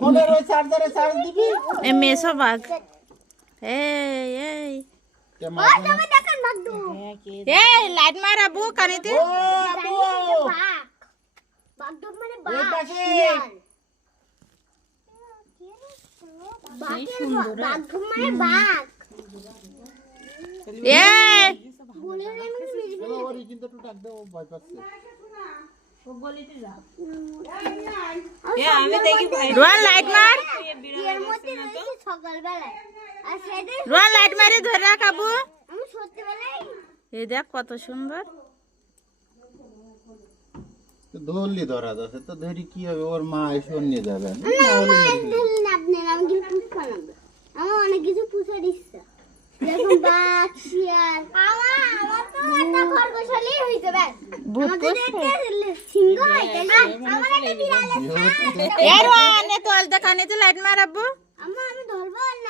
ফোনের ওই চার্জারে চার্জ দিবি। এ মেসো বাঘ। এই এই কে ও মারবে না? তুমি দেখেন বাগদু এই লাইট মার আবু কানিতে। ও আপু বাগদু মানে এই বাঘ পাশে। বাঘ মানে বাঘ এই বলে চলো ওরই কিন্তু একটু ডাক দাও, ও ভয় পাচ্ছে। রোয়ান লাইট মার। এর মধ্যে রয়েছে সকালবেলায় আর সেদিন রোয়ান লাইট মারি ধরে রাখ আবু। আমি সত্যিবেলায় এই দেখ কত সুন্দর। তো ধরলি ধরা যাচ্ছে, তো ধরি কি হবে, ওর মা এসে ওর নিয়ে যাবে। না আপনি আমি কিছু পুষবো না আমার অনেক কিছু পুষার ইচ্ছা যেরকম বাঘ শিয়াল আমার তো একটা খরগোশ হলেই হইতো ব্যাস আমাদের একটা সিংহ হইতো না আমার একটা বিড়াল এ রোয়ান এ তোল দে কানিতে লাইট মার আবু। আমি ধরবো না